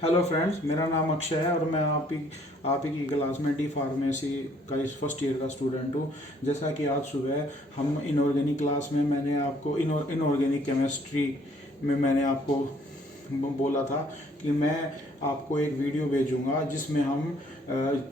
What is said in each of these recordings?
Hello friends, मेरा नाम अक्षय है और मैं आप ही की क्लास में डी फार्मेसी का इस फर्स्ट ईयर का स्टूडेंट हूँ। जैसा कि आज सुबह हम इनऑर्गेनिक क्लास में मैंने आपको इनऑर्गेनिक केमिस्ट्री में मैंने आपको बोला था कि मैं आपको एक वीडियो भेजूंगा जिसमें हम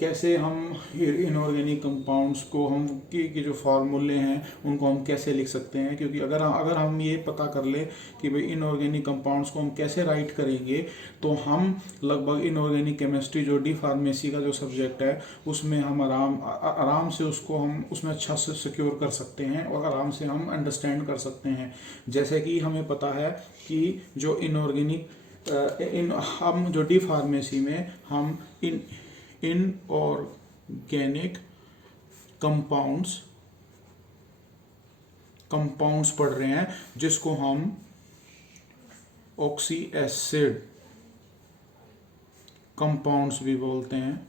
कैसे हम इनऑर्गेनिक कंपाउंड्स को हम की जो फार्मूले हैं उनको हम कैसे लिख सकते हैं। क्योंकि अगर हम ये पता कर ले कि भाई इनऑर्गेनिक कंपाउंड्स को हम कैसे राइट करेंगे, तो हम लगभग इनऑर्गेनिक केमिस्ट्री जो डी फार्मेसी का जो सब्जेक्ट है उसमें हम आराम से उसको हम उसमें अच्छा से सिक्योर कर सकते हैं और आराम से हम अंडरस्टैंड कर सकते हैं। जैसे कि हमें पता है कि जो इनऑर्गेनिक हम जो डी फार्मेसी में हम इनऑर्गेनिक कंपाउंड्स कंपाउंड्स पढ़ रहे हैं, जिसको हम ऑक्सी एसिड कंपाउंड्स भी बोलते हैं,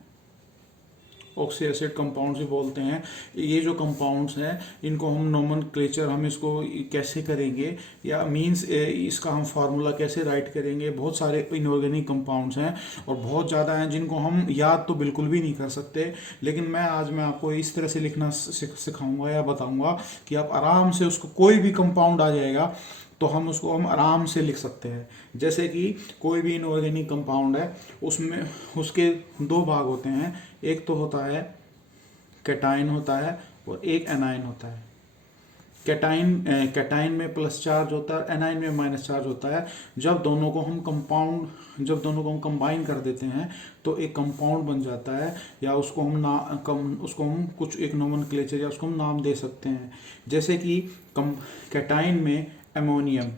ऑक्सी एसिड कंपाउंड्स भी बोलते हैं। ये जो कंपाउंड्स हैं इनको हम नोमेनक्लेचर हम इसको कैसे करेंगे या मींस इसका हम फार्मूला कैसे राइट करेंगे। बहुत सारे इनऑर्गेनिक कंपाउंड्स हैं और बहुत ज़्यादा हैं जिनको हम याद तो बिल्कुल भी नहीं कर सकते, लेकिन मैं आपको इस तरह से लिखना सिखाऊंगा या बताऊंगा कि आप आराम से उसको कोई भी कंपाउंड आ जाएगा तो हम आराम से लिख सकते हैं। जैसे कि कोई भी इनऑर्गेनिक कंपाउंड है, उसमें उसके दो भाग होते हैं। एक तो होता है कैटाइन होता है और एक एनाइन होता है। कैटाइन में प्लस चार्ज होता है, एनाइन में माइनस चार्ज होता है। जब दोनों को हम कंबाइन कर देते हैं तो एक कंपाउंड बन जाता है, या उसको हम कुछ एक नोमेनक्लेचर या उसको हम नाम दे सकते हैं। जैसे कि कैटाइन में अमोनियम,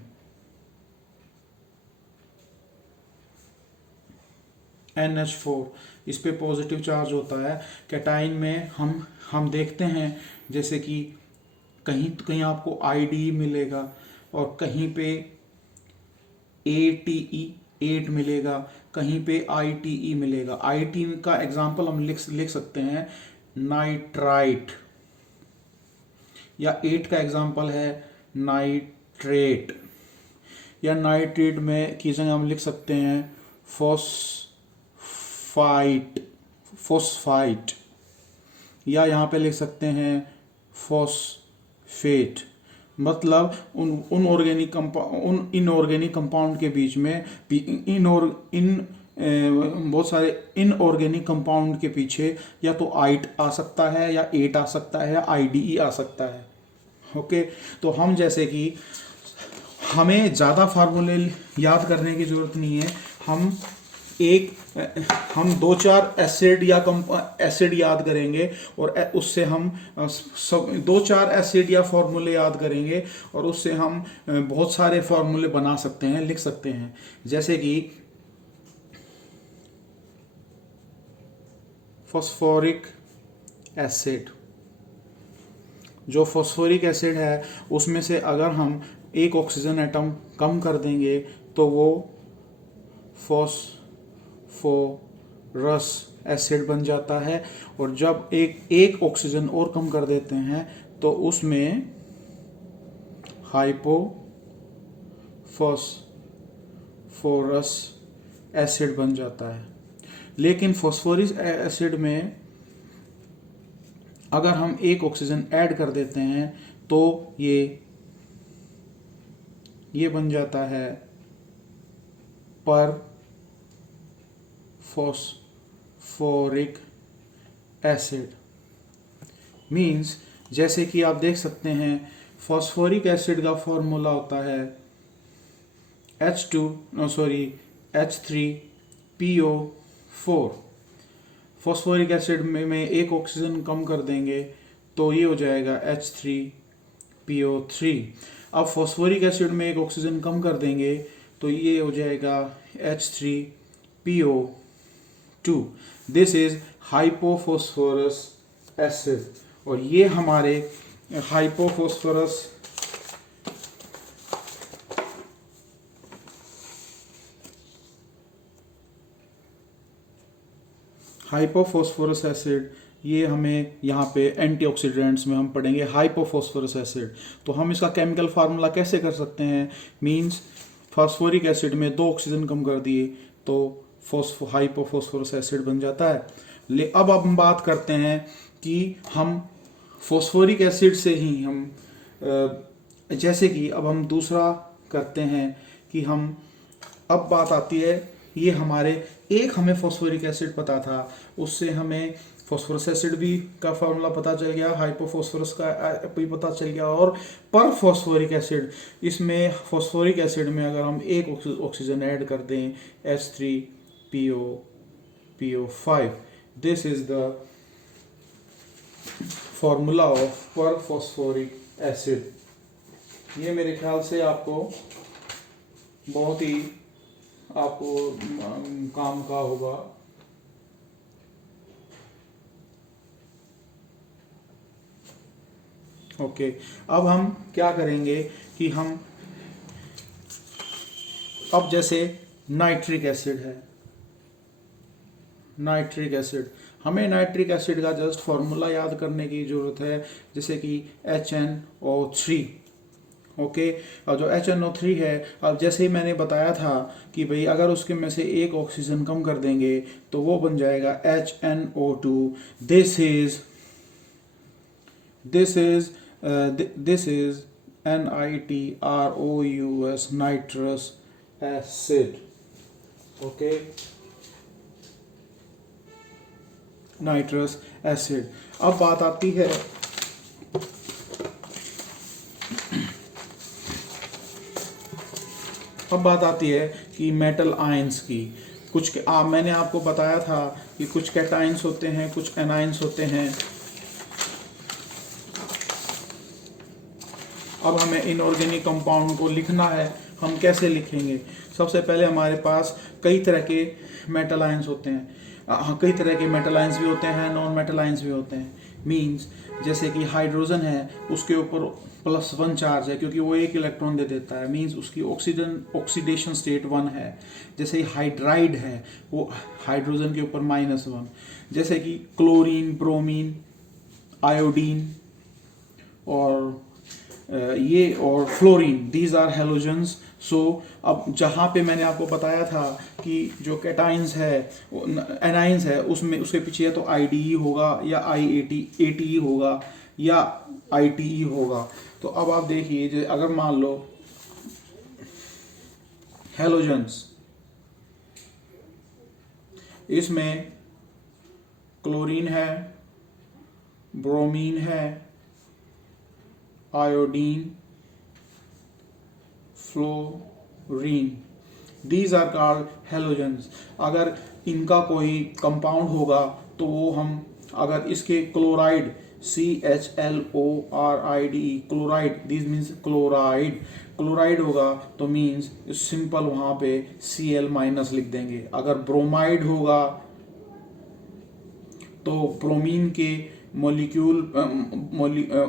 NH4, इस पे पॉजिटिव चार्ज होता है। कैटाइन में हम देखते हैं जैसे कि कहीं आपको ID मिलेगा और कहीं पे ATE 8 मिलेगा, कहीं पे ITE मिलेगा। ITE का एग्जांपल हम लिख सकते हैं नाइट्राइट, या 8 का एग्जांपल है नाइट्रेट, या नाइट्रेट में की जगह हम लिख सकते हैं फोस्फाइट, या यहाँ पे लिख सकते हैं फॉस्फेट। मतलब उन इनऑर्गेनिक कंपाउंड के बीच में बहुत सारे इनऑर्गेनिक कंपाउंड के पीछे या तो आइट आ सकता है, या एट आ सकता है, या IDE आ सकता है। ओके, तो हम जैसे कि हमें ज़्यादा फार्मूले याद करने की ज़रूरत नहीं है। हम दो चार एसिड याद करेंगे और उससे हम दो चार एसिड या फार्मूले याद करेंगे और उससे हम बहुत सारे फार्मूले बना सकते हैं, लिख सकते हैं। जैसे कि फॉस्फोरिक एसिड, जो फॉस्फोरिक एसिड है उसमें से अगर हम एक ऑक्सीजन एटम कम कर देंगे तो वो फॉस्फोरस एसिड बन जाता है, और जब एक ऑक्सीजन और कम कर देते हैं तो उसमें हाइपोफॉस्फोरस एसिड बन जाता है। लेकिन फॉस्फोरिक एसिड में अगर हम एक ऑक्सीजन ऐड कर देते हैं तो ये बन जाता है पर फॉस्फोरिक एसिड। मीन्स जैसे कि आप देख सकते हैं फॉस्फोरिक एसिड का फॉर्मूला होता है H3PO4। फॉस्फोरिक एसिड में एक ऑक्सीजन कम कर देंगे तो ये हो जाएगा H3PO3। अब फॉस्फोरिक एसिड में एक ऑक्सीजन कम कर देंगे तो ये हो जाएगा H3PO2। This is hypophosphorous acid, और ये हमारे हाइपोफॉस्फोरस एसिड, ये हमें यहाँ पे एंटीऑक्सीडेंट्स में हम पढ़ेंगे हाइपोफॉस्फोरस एसिड। तो हम इसका केमिकल फार्मूला कैसे कर सकते हैं। मींस फॉस्फोरिक एसिड में दो ऑक्सीजन कम कर दिए तो हाइपोफॉस्फोरस एसिड बन जाता है। अब हम बात करते हैं कि हम फॉस्फोरिक एसिड से ही हम जैसे कि अब हम दूसरा करते हैं कि हम, अब बात आती है, ये हमारे एक हमें फॉस्फोरिक एसिड पता था, उससे हमें फॉस्फोरस एसिड भी का फार्मूला पता चल गया, हाइपोफॉस्फोरस का भी पता चल गया, और पर फॉस्फोरिक एसिड, इसमें फॉस्फोरिक एसिड में अगर हम एक ऑक्सीजन ऐड कर दें H3PO5, this is the formula of पर फॉस्फोरिक एसिड। ये मेरे ख्याल से आपको बहुत ही आपको काम का होगा। ओके, अब हम क्या करेंगे कि हम, अब जैसे नाइट्रिक एसिड है, नाइट्रिक एसिड, हमें नाइट्रिक एसिड का जस्ट फॉर्मूला याद करने की ज़रूरत है, जैसे कि HNO3। ओके, और जो HNO3 है, अब जैसे ही मैंने बताया था कि भाई अगर उसके में से एक ऑक्सीजन कम कर देंगे तो वो बन जाएगा HNO2। This is NITROUS, nitrous acid. Okay, nitrous acid. अब बात आती है, कि मेटल आयंस की। मैंने आपको बताया था कि कुछ कैटायंस होते हैं, कुछ एनायंस होते हैं। अब हमें इनऑर्गेनिक कंपाउंड को लिखना है, हम कैसे लिखेंगे? सबसे पहले हमारे पास कई तरह के मेटल आयंस होते हैं, कई तरह के मेटल आयंस भी होते हैं, नॉन मेटल आयंस भी होते हैं। मींस जैसे कि हाइड्रोजन है, उसके ऊपर +1 चार्ज है क्योंकि वो एक इलेक्ट्रॉन दे देता है, मींस उसकी ऑक्सीडेशन स्टेट 1 है। जैसे ही हाइड्राइड है, वो हाइड्रोजन के ऊपर -1। जैसे कि क्लोरीन, ब्रोमीन, आयोडीन और और फ्लोरीन, दीज आर हेलोजेंस। सो अब जहाँ पे मैंने आपको बताया था कि जो कैटाइंस है, एनाइंस है, उसमें उसके पीछे या तो IDE होगा या ATE होगा या ITE होगा। तो अब आप देखिए, अगर मान लो हेलोजेंस, इसमें क्लोरीन है, ब्रोमीन है, iodine, fluorine, these are called halogens. अगर इनका कोई कंपाउंड होगा तो वो हम, अगर इसके chloride CHLORIDE, chloride, this means chloride होगा तो मीन्स सिंपल वहाँ पे Cl- लिख देंगे। अगर ब्रोमाइड होगा तो ब्रोमीन के मॉलिक्यूल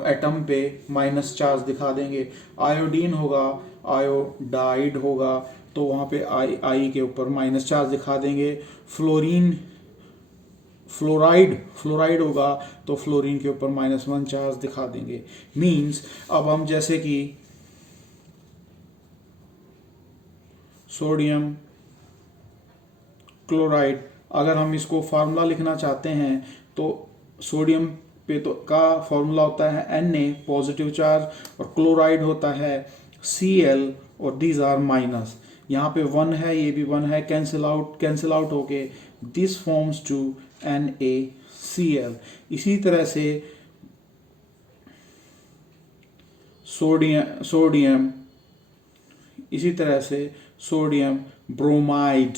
एटम पे माइनस चार्ज दिखा देंगे। आयोडीन होगा, आयोडाइड होगा तो वहाँ पे आई के ऊपर माइनस चार्ज दिखा देंगे। फ्लोराइड होगा तो फ्लोरीन के ऊपर -1 चार्ज दिखा देंगे। मींस अब हम जैसे कि सोडियम क्लोराइड, अगर हम इसको फार्मूला लिखना चाहते हैं तो सोडियम पे तो का फार्मूला होता है Na, पॉजिटिव चार्ज, और क्लोराइड होता है Cl, और दीज आर माइनस। यहाँ पे 1 है, ये भी 1 है, कैंसिल आउट होके दिस फॉर्म्स टू NaCl। इसी तरह से sodium bromide,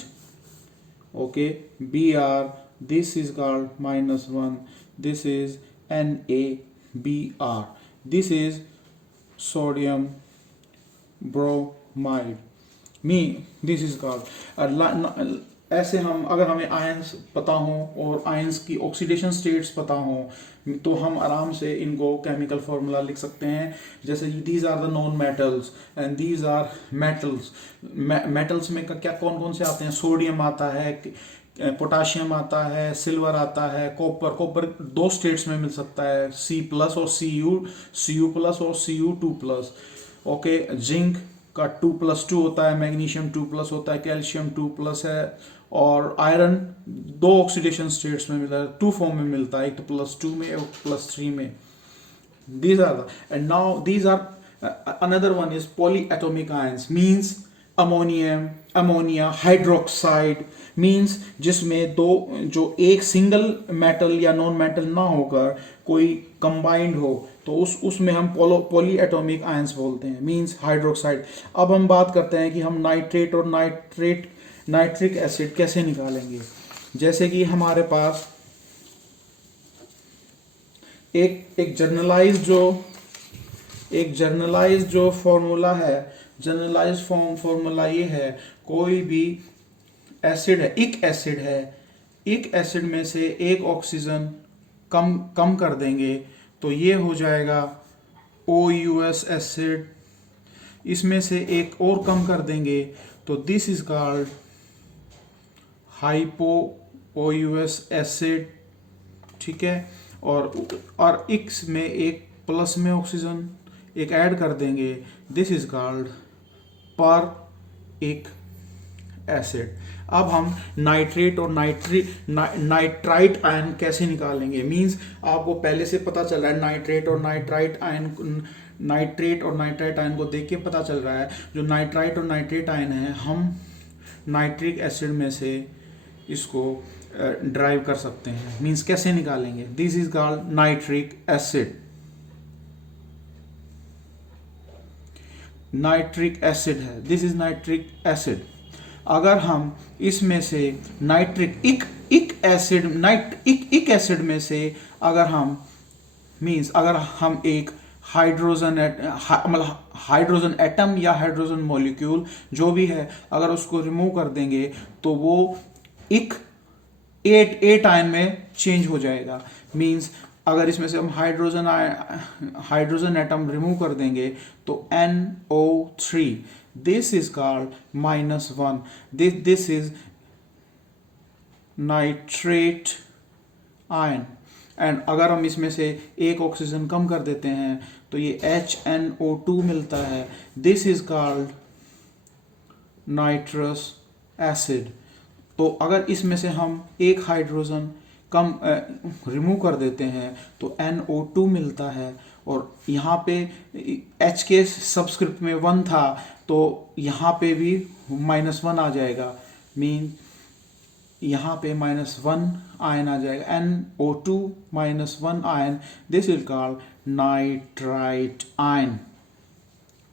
okay, Br, this is called -1, this is NaBr, this is sodium bromide, this is called ऐसे हम, अगर हमें आयंस पता हो और आयंस की ऑक्सीडेशन स्टेट्स पता हो तो हम आराम से इनको केमिकल फार्मूला लिख सकते हैं। जैसे these are the non metals and these are metals. Metals में क्या कौन कौन से आते हैं? सोडियम आता है, पोटाशियम आता है, सिल्वर आता है, कॉपर 2 स्टेट्स में मिल सकता है, C+ और Cu+, और Cu2+। ओके, जिंक का 2+2 होता है, मैग्नीशियम 2+ होता है, कैल्शियम 2+ है, और आयरन 2 ऑक्सीडेशन स्टेट्स में मिलता है, 2 फॉर्म में मिलता है, एक तो +2 में और +3 में. These are the, and now these are another one is polyatomic ions, means ammonium, ammonia hydroxide, means जिसमें दो, जो एक सिंगल मेटल या नॉन मेटल ना होकर कोई कंबाइंड हो, तो उसमें हम पॉली एटॉमिक आयंस बोलते हैं, मीन्स हाइड्रोक्साइड. अब हम बात करते हैं कि हम नाइट्रेट और नाइट्रिक एसिड कैसे निकालेंगे. जैसे कि हमारे पास एक जर्नलाइज जो फॉर्मूला है, जनरलाइज फॉर्मूला ये है, कोई भी एसिड है, एक एसिड में से एक ऑक्सीजन कम कर देंगे तो ये हो जाएगा OUS एसिड. इसमें से एक और कम कर देंगे तो this is called hypo OUS acid. ठीक है. और X में एक प्लस में ऑक्सीजन एक ऐड कर देंगे, दिस इज कॉल्ड पर एक एसिड. अब हम नाइट्रेट और नाइट्राइट आयन कैसे निकालेंगे. मींस आपको पहले से पता चल रहा है नाइट्रेट और नाइट्राइट आयन को देख के पता चल रहा है, जो नाइट्राइट और नाइट्रेट आयन है हम नाइट्रिक एसिड में से इसको ड्राइव कर सकते हैं. मींस कैसे निकालेंगे, this is called nitric acid. Nitric acid है, दिस इज नाइट्रिक एसिड. अगर हम इसमें से नाइट्रिक एसिड में से अगर हम एक हाइड्रोजन एटम या हाइड्रोजन मॉलिक्यूल जो भी है, अगर उसको रिमूव कर देंगे तो वो एक 8 आयन में चेंज हो जाएगा. मींस अगर इसमें से हम हाइड्रोजन एटम रिमूव कर देंगे तो NO3, this is called -1. This is nitrate ion. And अगर हम इसमें से एक ऑक्सीजन कम कर देते हैं तो ये HNO2 मिलता है, this is called nitrous acid. तो अगर इसमें से हम एक हाइड्रोजन कम रिमूव कर देते हैं तो NO2 मिलता है, और यहाँ पे H के सबस्क्रिप्ट में 1 था तो यहाँ पे भी -1 आ जाएगा. मीन यहाँ पे -1 आयन आ जाएगा, NO2 -1 ion, this is called nitrite ion.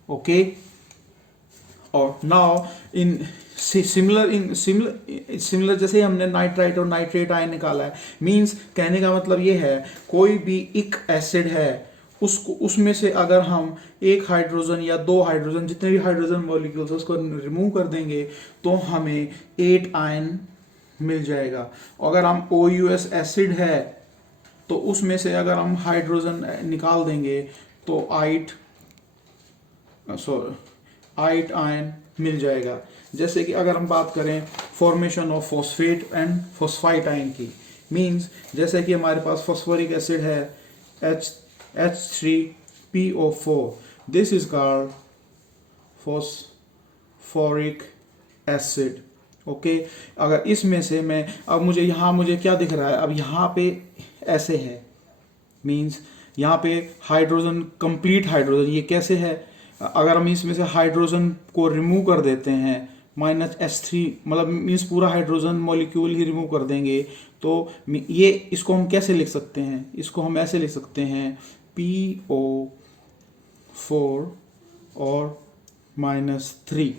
Okay. और नाउ इन सिमिलर जैसे हमने नाइट्राइट और नाइट्रेट आयन निकाला है, मींस कहने का मतलब ये है कोई भी एक एसिड है उसमें से अगर हम एक हाइड्रोजन या 2 हाइड्रोजन, जितने भी हाइड्रोजन मॉलिक्यूल्स उसको रिमूव कर देंगे तो हमें 8 आयन मिल जाएगा. अगर हम OUS एसिड है तो उसमें से अगर हम हाइड्रोजन निकाल देंगे तो 8 आयन मिल जाएगा. जैसे कि अगर हम बात करें formation of phosphate and phosphite ion की, मींस जैसे कि हमारे पास फॉस्फोरिक एसिड है H3PO4, this is called phosphoric acid. Okay. अगर इसमें से मैं अब मुझे क्या दिख रहा है, अब यहाँ पे ऐसे है, मींस यहाँ पे हाइड्रोजन, कंप्लीट हाइड्रोजन, ये कैसे है, अगर हम इसमें से हाइड्रोजन को रिमूव कर देते हैं -H3, मतलब मीन्स पूरा हाइड्रोजन मॉलिक्यूल ही रिमूव कर देंगे तो ये इसको हम कैसे लिख सकते हैं, इसको हम ऐसे लिख सकते हैं PO4 और -3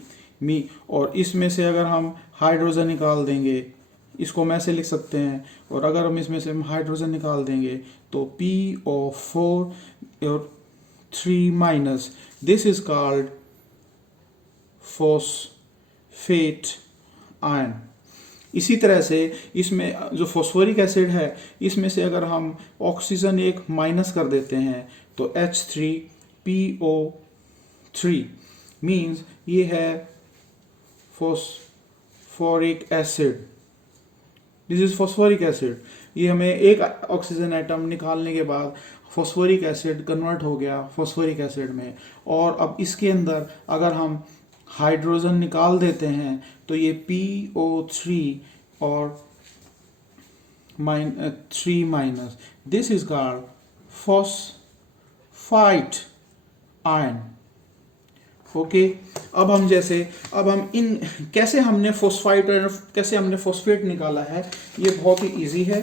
और इसमें से अगर हम हाइड्रोजन निकाल देंगे इसको हम ऐसे लिख सकते हैं, और अगर हम इसमें से हम हाइड्रोजन निकाल देंगे तो PO4 और 3-, this is called phosphate ion. इसी तरह से इसमें जो फॉस्फोरिक एसिड है इसमें से अगर हम ऑक्सीजन एक माइनस कर देते हैं तो H3PO3, मींस ये है phosphoric acid, this is phosphoric acid. ये हमें एक ऑक्सीजन एटम निकालने के बाद फॉस्फोरिक एसिड कन्वर्ट हो गया फॉस्फोरिक एसिड में, और अब इसके अंदर अगर हम हाइड्रोजन निकाल देते हैं तो ये PO3 और 3 minus, this is called phosphite ion. Okay, अब हम इन कैसे हमने फॉस्फाइट और कैसे हमने फॉस्फेट निकाला है, ये बहुत ही इजी है।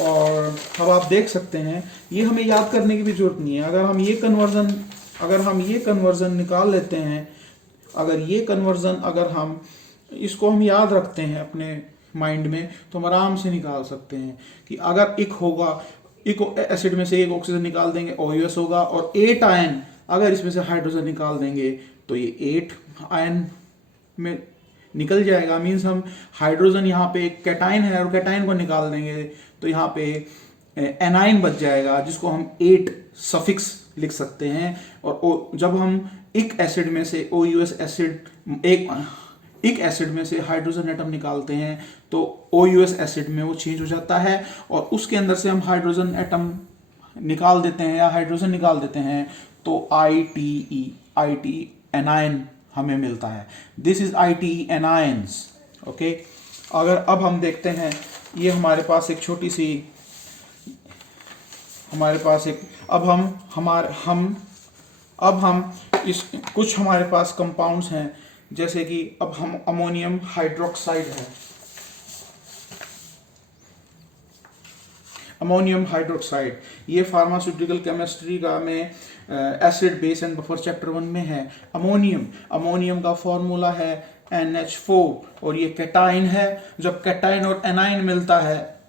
और अब आप देख सकते हैं, ये हमें याद करने की भी जरूरत नहीं है। अगर हम ये कन्वर्जन निकाल लेते हैं, अगर हम इसको हम याद रखते हैं अपने माइंड में, तो हम आराम से निकाल सकते हैं कि अगर एक एसिड में से एक ऑक्सीजन निकाल देंगे OUS होगा, और 8 आयन अगर इसमें से हाइड्रोजन निकाल देंगे तो ये 8 आयन में निकल जाएगा। मीन्स हम हाइड्रोजन यहाँ पे एक कैटाइन है और कैटाइन को निकाल देंगे तो यहाँ पे एनाइन बच जाएगा, जिसको हम 8 सफिक्स लिख सकते हैं। और जब हम एक एसिड में से OUS एसिड एक एसिड में से हाइड्रोजन एटम निकालते हैं तो OUS एसिड में वो चेंज हो जाता है, और उसके अंदर से हम हाइड्रोजन एटम निकाल देते हैं या हाइड्रोजन निकाल देते हैं तो ITE एनायन हमें मिलता है। This is ITE anions. Okay, अगर अब हम देखते हैं, ये हमारे पास एक छोटी सी हमारे पास एक अब हम इस कुछ हमारे पास कंपाउंड्स हैं, जैसे कि अब हम अमोनियम हाइड्रोक्साइड है, अमोनियम हाइड्रोक्साइड, ये फार्मास्यूटिकल केमिस्ट्री का में acid base and buffer chapter 1 में है। अमोनियम का फॉर्मूला है NH4 और ये कैटाइन है। जब कैटाइन और एनाइन मिलता है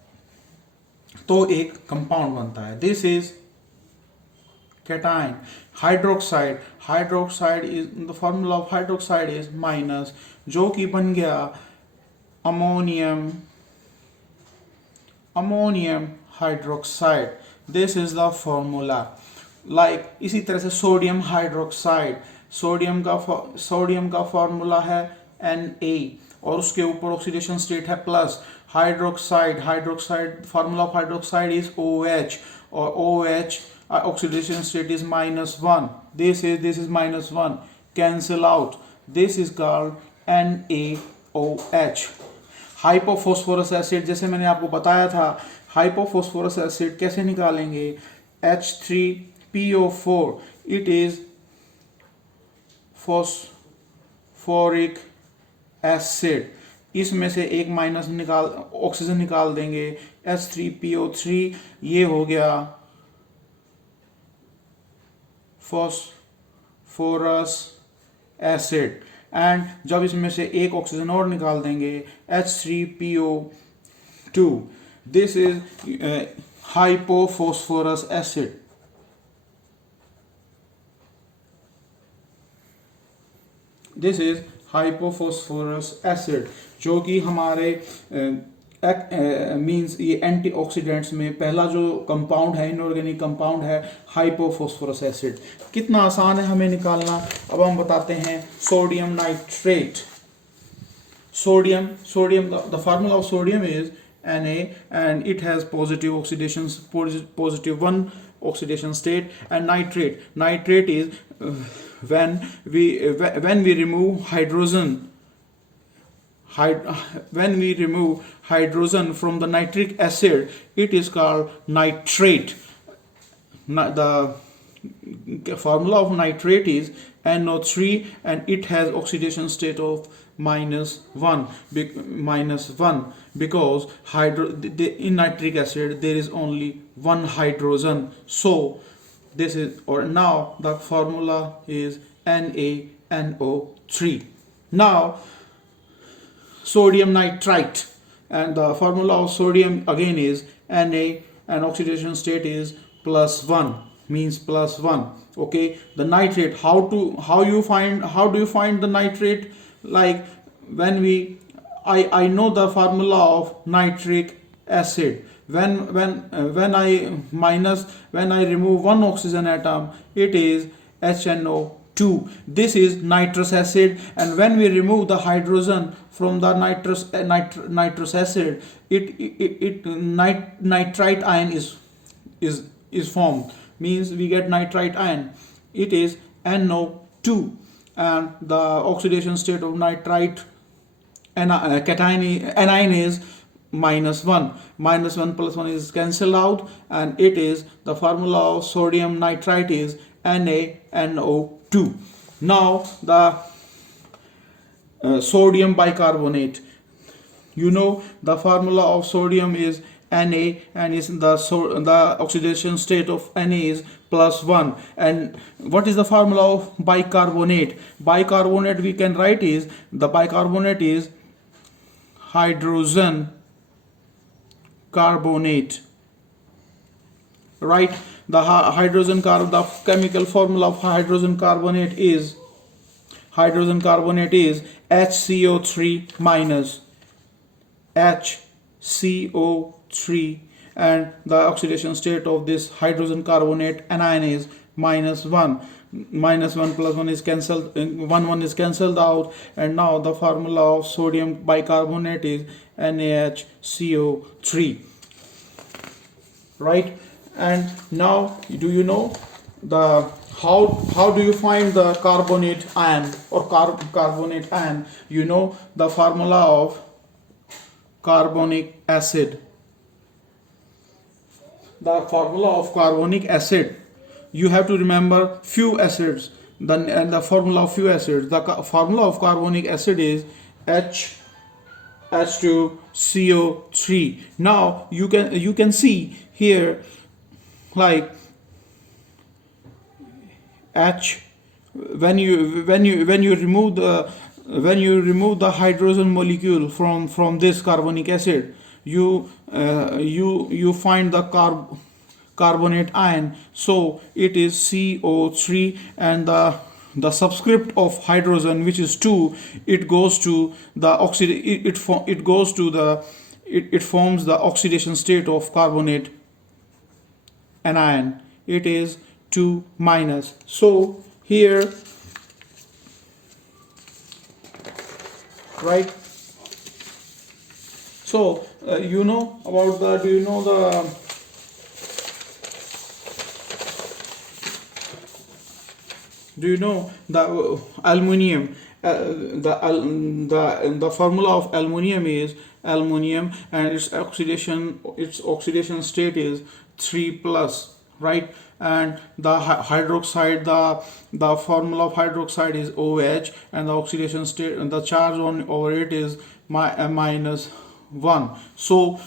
तो एक कंपाउंड बनता है, this is cation. Hydroxide is the formula of hydroxide is minus, जो कि बन गया ammonium hydroxide, this is the formula. Like इसी तरह से सोडियम हाइड्रोक्साइड, सोडियम का फॉर्मूला है Na और उसके ऊपर ऑक्सीडेशन स्टेट है plus. Hydroxide formula of hydroxide is OH और OH oxidation state is -1, this is -1, cancel out, this is called NaOH। Hypophosphorous acid, जैसे मैंने आपको बताया था, हाइपोफॉस्फोरस एसिड कैसे निकालेंगे, H3PO4, it is phosphoric acid. इसमें से एक माइनस ऑक्सीजन निकाल देंगे, H3PO3, ये हो गया फॉस्फोरस एसिड। एंड जब इसमें से एक ऑक्सीजन और निकाल देंगे, H3PO2, this is hypophosphorous acid. This is hypophosphorous acid, जो कि हमारे मींस ये एंटीऑक्सीडेंट्स में पहला जो कंपाउंड है, इनऑर्गेनिक कंपाउंड है हाइपोफॉस्फोरस एसिड। कितना आसान है हमें निकालना। अब हम बताते हैं sodium nitrate. The formula of sodium is Na and it has positive +1 oxidation state. And nitrate is when we remove hydrogen from the nitric acid, it is called nitrate. The formula of nitrate is NO3 and it has oxidation state of -1 because in nitric acid there is only one hydrogen. So this is, or now the formula is NaNO3. Now sodium nitrite, and the formula of sodium again is Na and oxidation state is +1, means +1. Okay, the nitrate, how do you find the nitrate? Like when I know the formula of nitric acid, when I remove one oxygen atom, it is HNO 2. This is nitrous acid, and when we remove the hydrogen from the nitrous acid, nitrite ion is formed, means we get nitrite ion. It is NO2, and the oxidation state of nitrite anion is -1. -1 plus 1 is cancelled out, and it is the formula of sodium nitrite is NaNO2. Now the sodium bicarbonate. You know the formula of sodium is Na, and is the oxidation state of Na is +1. And what is the formula of bicarbonate? Bicarbonate we can write is, the bicarbonate is hydrogen carbonate, right? The chemical formula of hydrogen carbonate is HCO3 minus HCO3, and the oxidation state of this hydrogen carbonate anion is -1. -1 plus 1 is cancelled, 1 is cancelled out, and now the formula of sodium bicarbonate is NaHCO3, right? And now, do you know the how do you find the carbonate ion or carbonate ion? You know the formula of carbonic acid. The formula of carbonic acid, you have to remember few acids, and the formula of few acids. The formula of carbonic acid is H2CO3. Now you can see here, like H, when you remove the hydrogen molecule from this carbonic acid, you find the carbonate ion. So it is CO3, and the subscript of hydrogen, which is 2, it goes to the it forms the oxidation state of carbonate anion. It is 2 minus. So here, right? So you know about the, do you know the aluminum? The formula of aluminum is aluminum, and its oxidation state is 3 plus, right? And the hydroxide, the formula of hydroxide is OH, and the oxidation state, and the charge over it is -1. So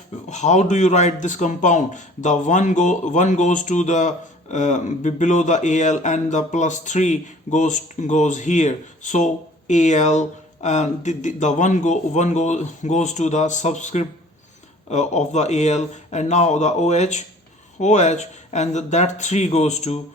how do you write this compound? The one goes to the below the Al, and the +3 goes here. So Al, and the one goes to the subscript of the Al, and now the OH, and that 3 goes to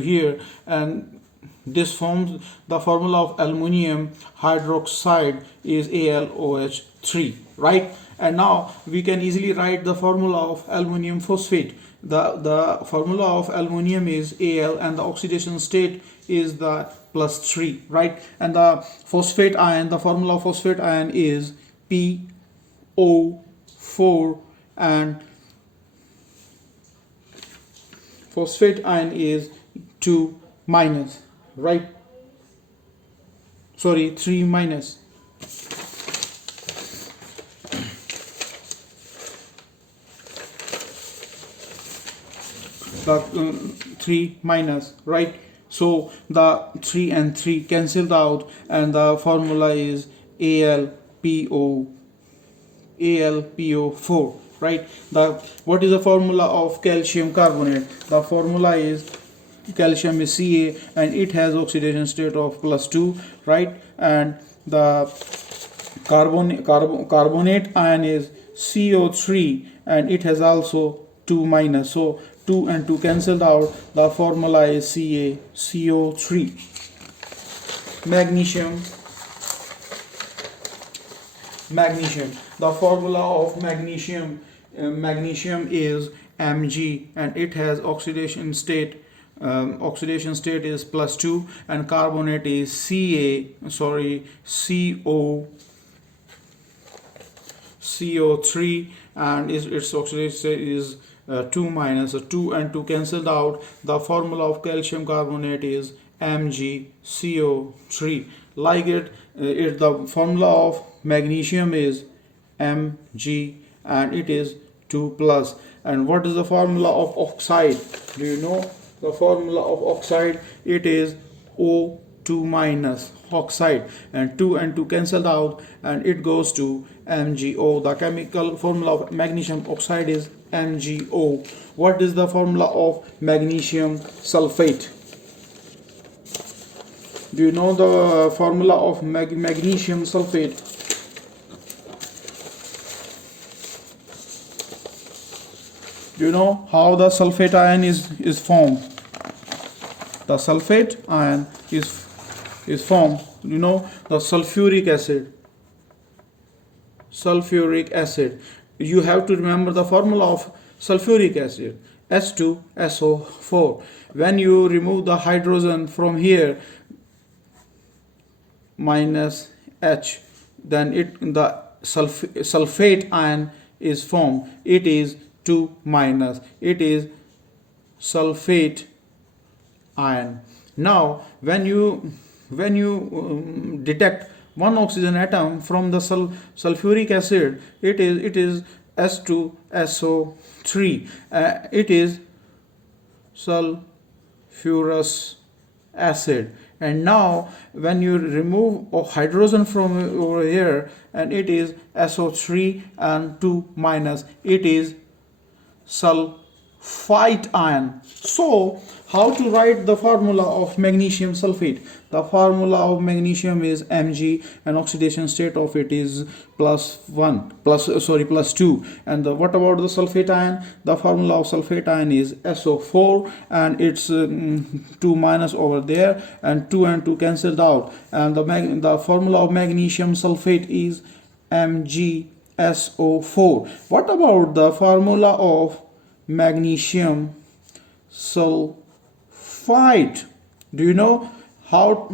here, and this forms the formula of aluminum hydroxide is AlOH3, right? And now we can easily write the formula of aluminum phosphate. The formula of aluminum is Al, and the oxidation state is the +3, right? And the phosphate ion, the formula of phosphate ion is PO4, and phosphate ion is 2 minus, right? Sorry, 3 minus. The 3 minus, right? So the 3 and 3 cancelled out, and the formula is AlPO4, right? What is the formula of calcium carbonate? The formula is calcium is Ca, and it has oxidation state of +2, right? And the carbonate ion is CO3, and it has also 2 minus. So 2 and 2 cancelled out. The formula is CaCO3. Magnesium. The formula of magnesium is Mg, and it has oxidation state oxidation state is +2, and carbonate is CO3, and its oxidation state is 2 minus. So 2 and 2 cancelled out. The formula of calcium carbonate is MgCO3. Like the formula of magnesium is Mg, and it is 2 plus. And what is the formula of oxide? Do you know the formula of oxide? It is O2 minus, oxide, and 2 and 2 cancelled out, and it goes to MgO. The chemical formula of magnesium oxide is MgO. What is the formula of magnesium sulfate? Do you know the formula of magnesium sulfate? Do you know how the sulfate ion is formed? The sulfate ion is formed. You know the sulfuric acid. You have to remember the formula of sulfuric acid, H2SO4. When you remove the hydrogen from here, minus H, then the sulfate ion is formed. It is 2 minus. It is sulfate ion. Now when you detect one oxygen atom from the sulfuric acid, it is H2SO3. It is sulfurous acid. And now when you remove hydrogen from over here, and it is SO3 and 2 minus, it is sulfite ion. So how to write the formula of magnesium sulfate? The formula of magnesium is Mg, and oxidation state of it is +2. And what about the sulfate ion? The formula of sulfate ion is SO4, and it's 2 minus over there, and 2 and 2 cancelled out, and the formula of magnesium sulfate is MgSO4. What about the formula of magnesium sulfite? Do you know how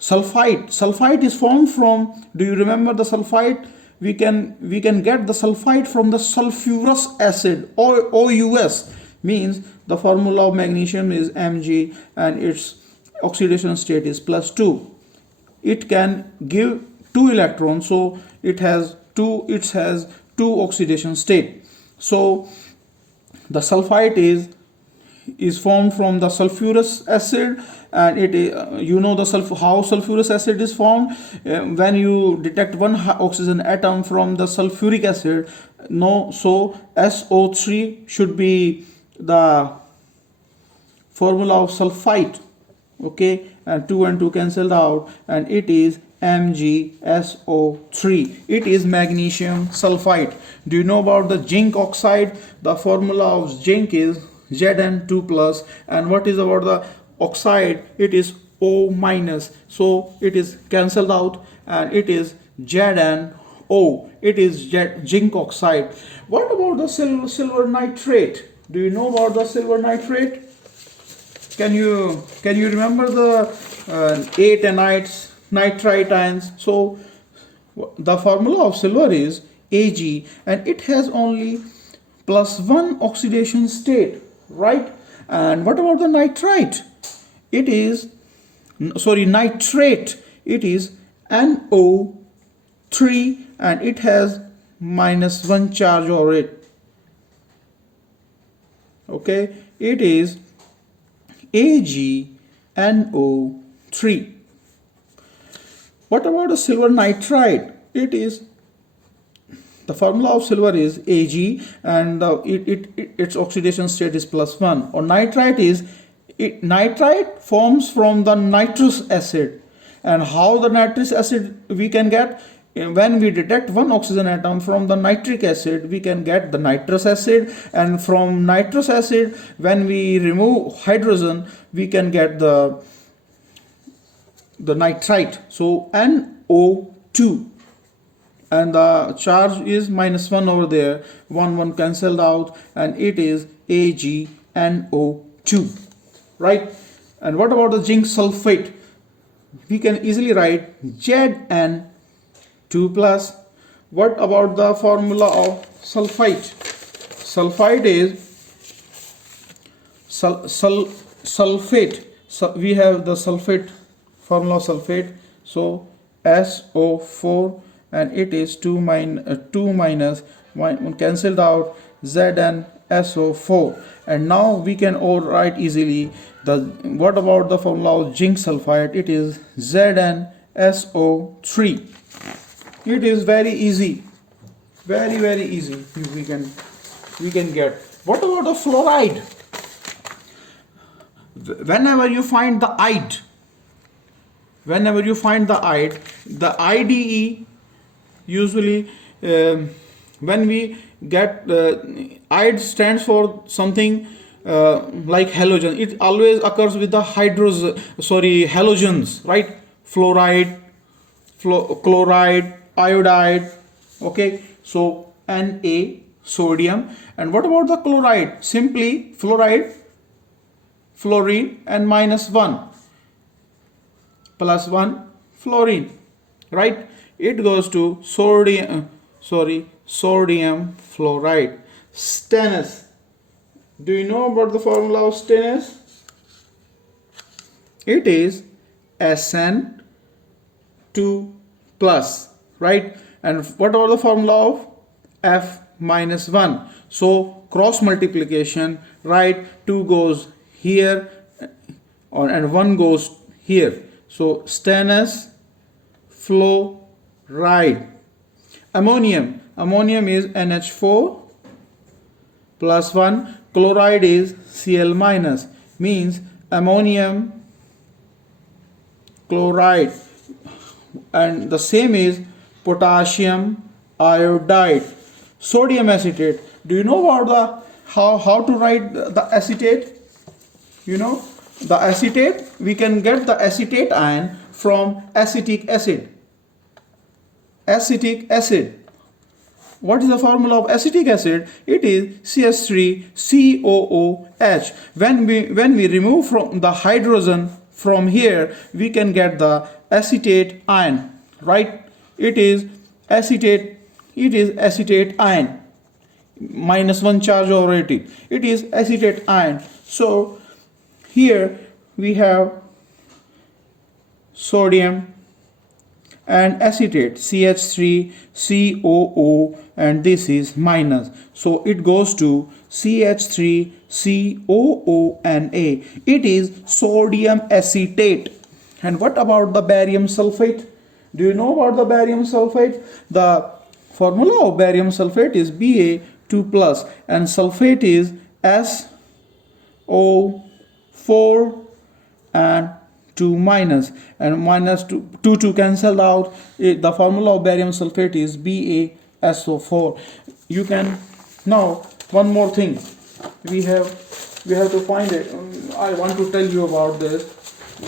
sulfite is formed from? Do you remember the sulfite? We can get the sulfite from the sulfurous acid, or OUS. Means the formula of magnesium is Mg, and its oxidation state is +2. It can give 2 electrons, so it has two oxidation state. So the sulfite is formed from the sulfurous acid, and you know how sulfurous acid is formed. When you detect one oxygen atom from the sulfuric acid, so SO3 should be the formula of sulfite, okay, and 2 and 2 cancelled out, and it is MgSO3. It is magnesium sulfite. Do you know about the zinc oxide? The formula of zinc is Zn2 plus, and what is about the oxide? It is O minus, so it is cancelled out, and it is ZnO. It is zinc oxide. What about the silver nitrate? Do you know about the silver nitrate? Can you remember the nitrite ions? So the formula of silver is Ag, and it has only +1 oxidation state, right? And what about the nitrite? Nitrate. It is NO3, and it has -1 charge over it. Okay, it is AgNO3. What about the silver nitride? The formula of silver is Ag, and its oxidation state is +1. Or nitrite forms from the nitrous acid. And how the nitrous acid we can get? When we detect one oxygen atom from the nitric acid, we can get the nitrous acid, and from nitrous acid, when we remove hydrogen, we can get the nitrite. So NO2, and the charge is -1 over there, 1 cancelled out, and it is AgNO2. right? And what about the zinc sulfate? We can easily write Zn2 plus. What about the formula of sulfite? Sulfite is sulfate. So we have the sulfate formula of sulfate. So SO4, and it is 2 minus 1 cancelled out, ZnSO4. And now we can all write easily the what about the formula of zinc sulfide? It is ZnSO3. It is very easy, very easy. We can get. What about the fluoride? Whenever you find the ide, the IDE usually when we get ide stands for something like halogen. It always occurs with the halogens, right? Fluoride, chloride, iodide. Okay, so Na, sodium. And what about the chloride? Simply fluoride, fluorine, and -1 +1 fluorine, right? It goes to sodium fluoride. Stannous. Do you know about the formula of stannous? It is Sn2 plus, right? And what about the formula of F-1? So cross multiplication, right? 2 goes here and 1 goes here. So stannous fluoride. Ammonium is NH4 plus 1. Chloride is Cl minus, means ammonium chloride. And the same is potassium iodide. Sodium acetate. Do you know about the how to write the acetate? You know the acetate, we can get the acetate ion from acetic acid. What is the formula of acetic acid? It is CH3COOH. When we remove from the hydrogen from here, we can get the acetate ion, right? It is acetate ion, -1 charge over it. It is acetate ion. So here we have sodium and acetate, CH3COO, and this is minus. So it goes to CH3COONA. It is sodium acetate. And what about the barium sulfate? Do you know about the barium sulfate? The formula of barium sulfate is Ba2 plus, and sulfate is SO4 and 2 minus, and minus 2 cancelled out. The formula of barium sulfate is BaSO4. You can now one more thing we have to find it. I want to tell you about this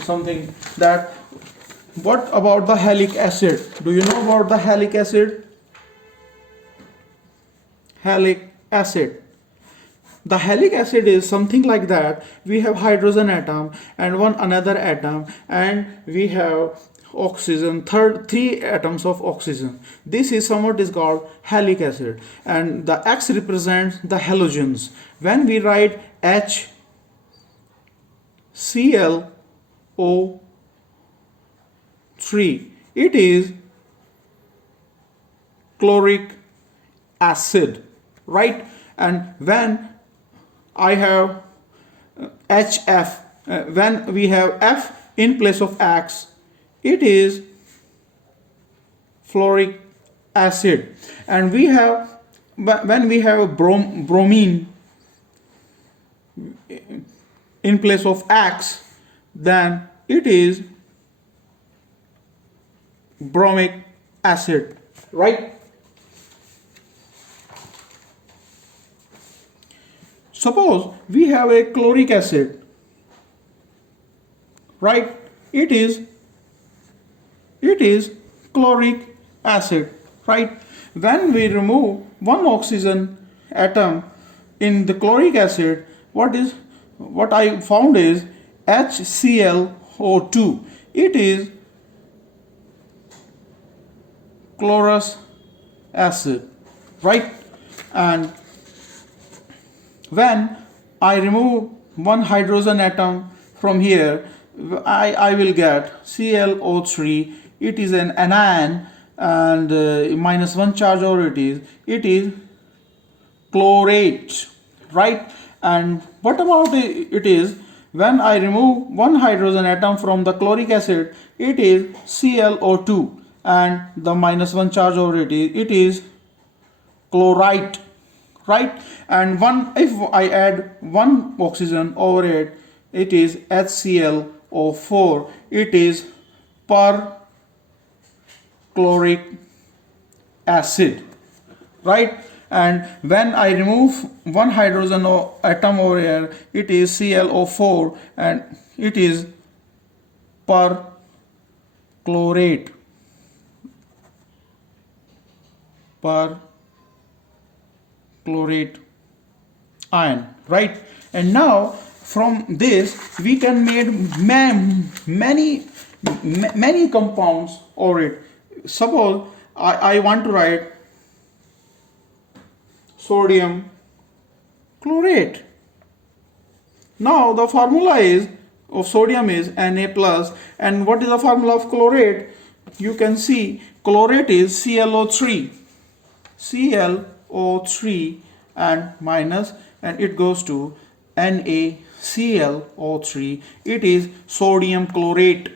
something, that what about the halic acid? Do you know about the halic acid? Halic acid. The halic acid is something like that. We have hydrogen atom and one another atom, and we have oxygen, three atoms of oxygen. This is somewhat is called halic acid, and the X represents the halogens. When we write HClO3, it is chloric acid, right? And when I have HF, when we have F in place of X, it is fluoric acid. And we have, when we have bromine in place of X, then it is bromic acid, right? Suppose we have a chloric acid, right? It is chloric acid, right? When we remove one oxygen atom in the chloric acid, what I found is HClO2. It is chlorous acid, right? And when I remove one hydrogen atom from here, I will get ClO3. It is an anion and minus one charge over it is chlorate, right? And what about it is when I remove one hydrogen atom from the chloric acid, it is ClO2 and the minus one charge over it is chlorite, right? And one, if I add one oxygen over it, it is HClO4. It is perchloric acid, right? And when I remove one hydrogen atom over here, it is ClO4 and it is perchlorate, perchlorate ion, right? And now from this we can make many compounds over it. Suppose I want to write sodium chlorate. Now the formula is of sodium is Na plus, and what is the formula of chlorate? You can see chlorate is ClO3 and minus, and it goes to NaClO3. It is sodium chlorate.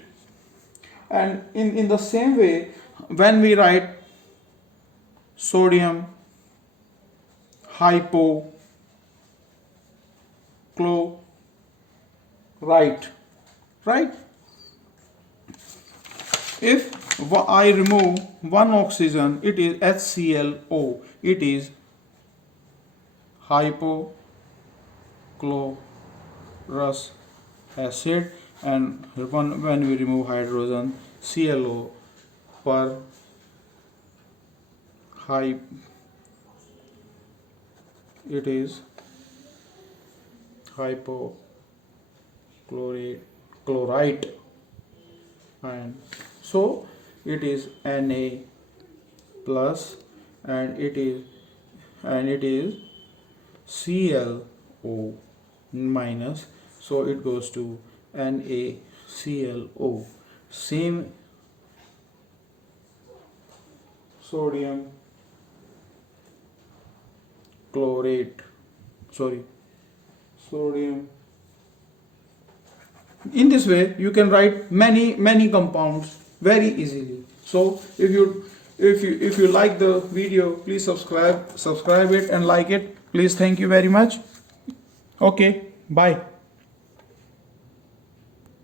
And in the same way, when we write sodium hypochlorite, right? If I remove one oxygen, it is HClO. It is hypochlorous acid, and when we remove hydrogen, ClO per hype, it is hypochlorite, and so it is Na plus, and it is ClO minus, so it goes to NaClO. Same sodium chlorate, sodium. In this way you can write many compounds very easily. So if you like the video, please subscribe it and like it, please. Thank you very much. Okay, bye.